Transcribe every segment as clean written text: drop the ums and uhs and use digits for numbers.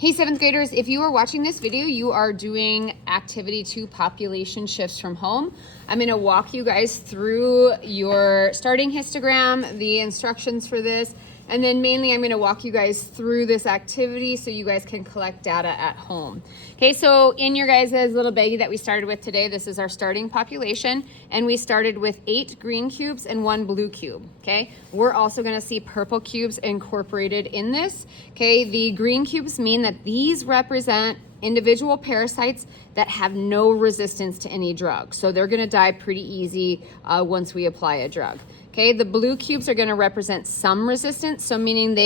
Hey, seventh graders, if you are watching this video, you are doing activity 2, population shifts from home. I'm going to walk you guys through your starting histogram, the instructions for this, and then mainly I'm going to walk you guys through this activity so you guys can collect data at home. Okay, so in your guys' little baggie that we started with today, this is our starting population, and we started with 8 green cubes and 1 blue cube. Okay, we're also going to see purple cubes incorporated in this. Okay, the green cubes mean that these represent individual parasites that have no resistance to any drug. So they're going to die pretty easy once we apply a drug. Okay, the blue cubes are going to represent some resistance, so meaning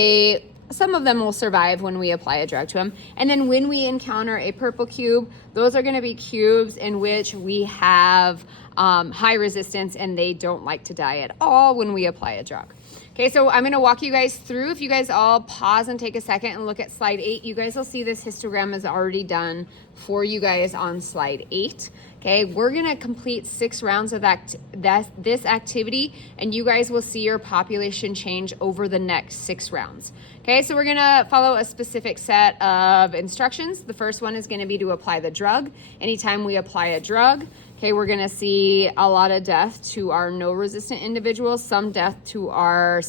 some of them will survive when we apply a drug to them. And then when we encounter a purple cube, those are going to be cubes in which we have high resistance and they don't like to die at all when we apply a drug. Okay, so I'm going to walk you guys through. If you guys all pause and take a second and look at slide 8, you guys will see this histogram is already done for you guys on slide 8. Okay, we're going to complete 6 rounds of this activity, and you guys will see your population change over the next 6 rounds. Okay, so we're going to follow a specific set of instructions. The first one is going to be to apply the drug. Anytime we apply a drug, okay, we're going to see a lot of death to our no resistant individuals, some death to our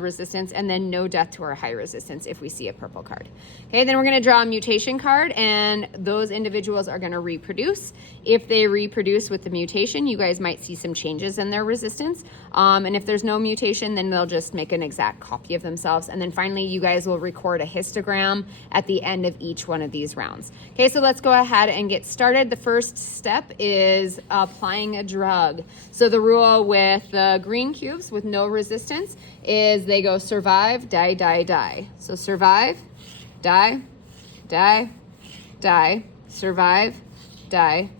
resistance, and then no death to our high resistance if we see a purple card. Okay, then we're going to draw a mutation card, and those individuals are going to reproduce. If they reproduce with the mutation, you guys might see some changes in their resistance. And if there's no mutation, then they'll just make an exact copy of themselves. And then finally, you guys will record a histogram at the end of each one of these rounds. Okay, so let's go ahead and get started. The first step is applying a drug. So the rule with the green cubes with no resistance is they go survive, die, die, die. So survive, die, die, die, survive, die,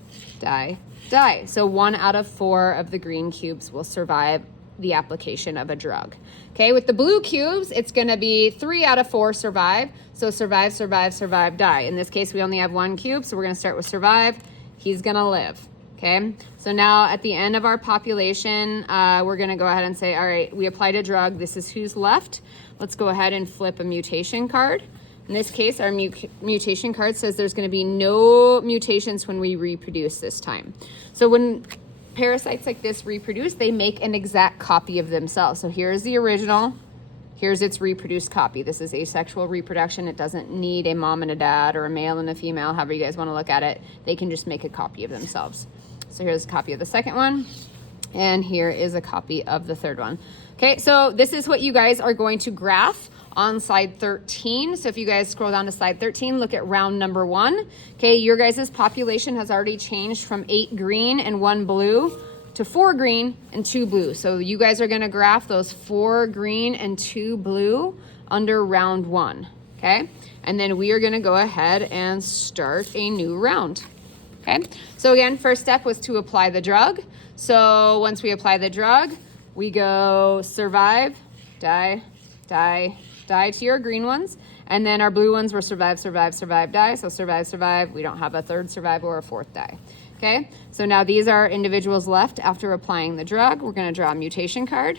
die, die. So 1 out of 4 of the green cubes will survive the application of a drug. Okay, with the blue cubes, it's going to be 3 out of 4 survive. So survive, survive, survive, die. In this case, we only have 1 cube, so we're going to start with survive. He's going to live. Okay, so now at the end of our population, we're going to go ahead and say, all right, we applied a drug. This is who's left. Let's go ahead and flip a mutation card. In this case, our mutation card says there's going to be no mutations when we reproduce this time. So when parasites like this reproduce, they make an exact copy of themselves. So here's the original. Here's its reproduced copy. This is asexual reproduction. It doesn't need a mom and a dad or a male and a female, however you guys want to look at it. They can just make a copy of themselves. So here's a copy of the second one. And here is a copy of the third one. Okay, so this is what you guys are going to graph on slide 13. So if you guys scroll down to slide 13, look at round number 1. Okay, your guys' population has already changed from 8 green and 1 blue to 4 green and 2 blue. So you guys are going to graph those 4 green and 2 blue under round 1. Okay, and then we are going to go ahead and start a new round. Okay, so again, first step was to apply the drug. So once we apply the drug, we go survive, die, die, die to your green ones. And then our blue ones were survive, survive, survive, die. So survive, survive. We don't have a third survive or a fourth die. Okay, so now these are individuals left after applying the drug. We're going to draw a mutation card.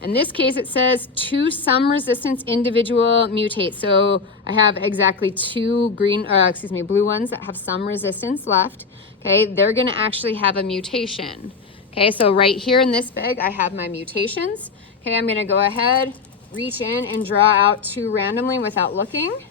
In this case, it says to some resistance individual mutate. So I have exactly 2 blue ones that have some resistance left. Okay, they're going to actually have a mutation. Okay, so right here in this bag, I have my mutations. Okay, I'm going to go ahead, reach in and draw out 2 randomly without looking.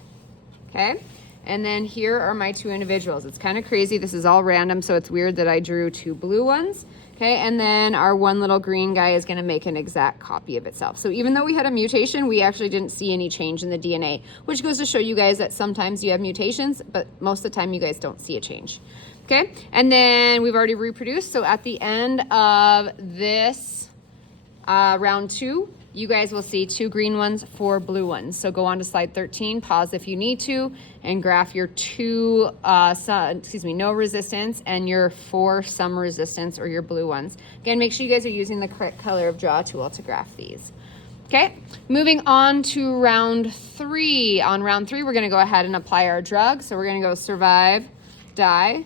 Okay, and then here are my 2 individuals. It's kind of crazy. This is all random, so it's weird that I drew 2 blue ones. Okay, and then our 1 little green guy is going to make an exact copy of itself. So even though we had a mutation, we actually didn't see any change in the DNA, which goes to show you guys that sometimes you have mutations, but most of the time you guys don't see a change. Okay, and then we've already reproduced. So at the end of this round 2, you guys will see 2 green ones, 4 blue ones. So go on to slide 13, pause if you need to, and graph your 2 no resistance and your 4 some resistance or your blue ones. Again, make sure you guys are using the correct color of draw tool to graph these. Okay, moving on to round 3. On round 3, we're going to go ahead and apply our drug. So we're going to go survive, die,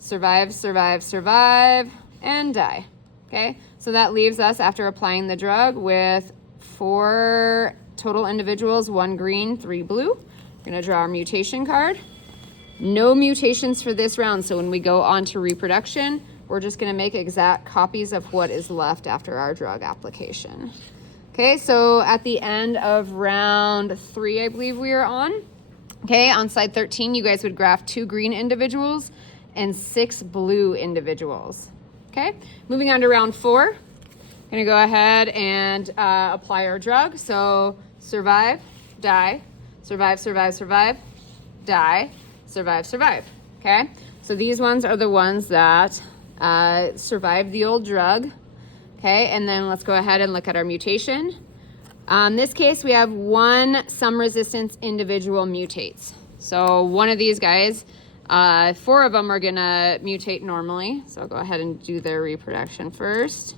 survive, survive, survive, and die. Okay, so that leaves us after applying the drug with 4 total individuals, 1 green, 3 blue. We're gonna draw our mutation card. No mutations for this round, so when we go on to reproduction, we're just gonna make exact copies of what is left after our drug application. Okay, so at the end of round 3, I believe we are on. Okay, on slide 13, you guys would graft 2 green individuals and 6 blue individuals. Okay, moving on to round 4. Gonna go ahead and apply our drug. So survive, die, survive, survive, survive, die, survive, survive. Okay, so these ones are the ones that survived the old drug. Okay, and then let's go ahead and look at our mutation. In this case, we have 1 some resistance individual mutates. So one of these guys, 4 of them are gonna mutate normally. So I'll go ahead and do their reproduction first.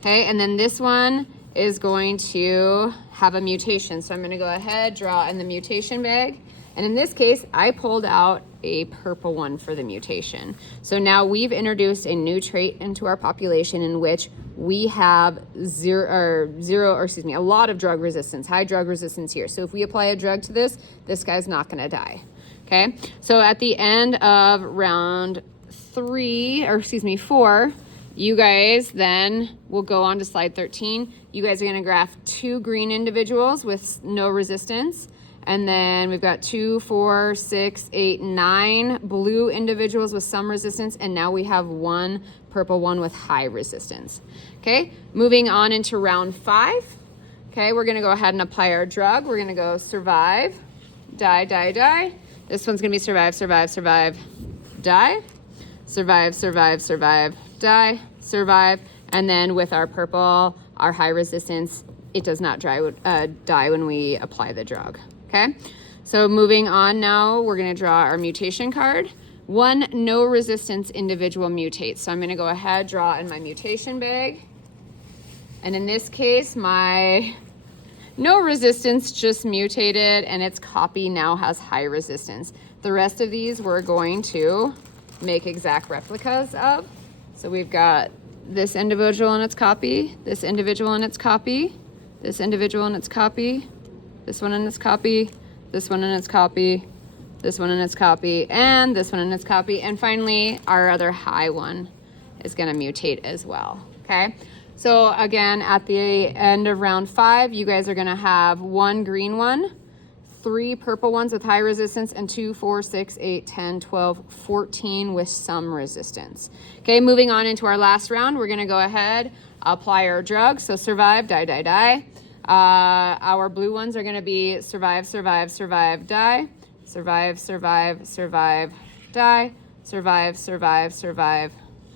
Okay, and then this one is going to have a mutation. So I'm gonna go ahead, draw in the mutation bag. And in this case, I pulled out a purple one for the mutation. So now we've introduced a new trait into our population in which we have a lot of drug resistance, high drug resistance here. So if we apply a drug to this guy's not gonna die, okay? So at the end of round 4, you guys then will go on to slide 13. You guys are gonna graft 2 green individuals with no resistance. And then we've got 2, 4, 6, 8, 9 blue individuals with some resistance. And now we have 1 purple one with high resistance. Okay, moving on into round 5. Okay, we're gonna go ahead and apply our drug. We're gonna go survive, die, die, die. This one's gonna be survive, survive, survive, die. Survive, survive, survive, die, survive. And then with our purple, our high resistance, it does not die when we apply the drug. Okay, so moving on now, we're gonna draw our mutation card. 1 no resistance individual mutates. So I'm gonna go ahead, draw in my mutation bag. And in this case, my no resistance just mutated and its copy now has high resistance. The rest of these we're going to make exact replicas of. So we've got this individual and its copy, this individual and its copy, this individual and its copy, this one and its copy, this one and its copy, this one and its copy, and this one and its copy. And finally, our other high one is gonna mutate as well, okay? So again, at the end of round 5, you guys are gonna have 1 green one, 3 purple ones with high resistance, and 2, 4, 6, 8, 10, 12, 14 with some resistance. Okay, moving on into our last round, we're gonna go ahead, apply our drug. So survive, die, die, die. Our blue ones are gonna be survive, survive, survive, die, survive, survive, survive, die, survive, survive, survive,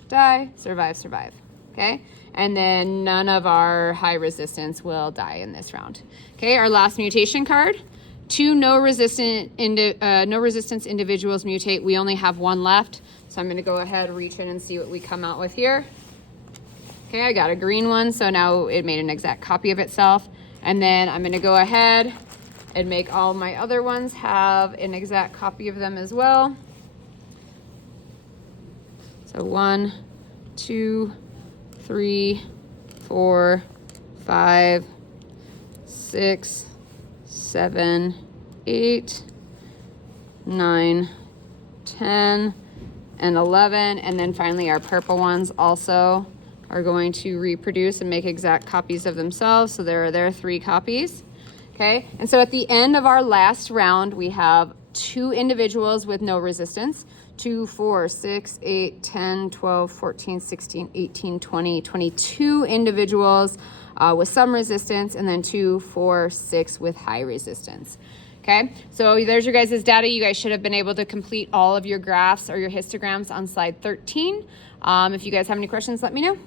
die, survive, survive, okay? And then none of our high resistance will die in this round. Okay, our last mutation card, 2 no resistance individuals mutate. We only have 1 left, so I'm gonna go ahead, reach in and see what we come out with here. Okay, I got a green one, so now it made an exact copy of itself. And then I'm gonna go ahead and make all my other ones have an exact copy of them as well. So 1, 2, 3, 4, 5, 6, 7, 8, 9, 10, and 11. And then finally our purple ones also are going to reproduce and make exact copies of themselves. So there are their 3 copies, okay? And so at the end of our last round, we have 2 individuals with no resistance, 2, 4, 6, 8, 10, 12, 14, 16, 18, 20, 22 individuals with some resistance, and then 2, 4, 6 with high resistance. Okay, so there's your guys' data. You guys should have been able to complete all of your graphs or your histograms on slide 13. If you guys have any questions, let me know.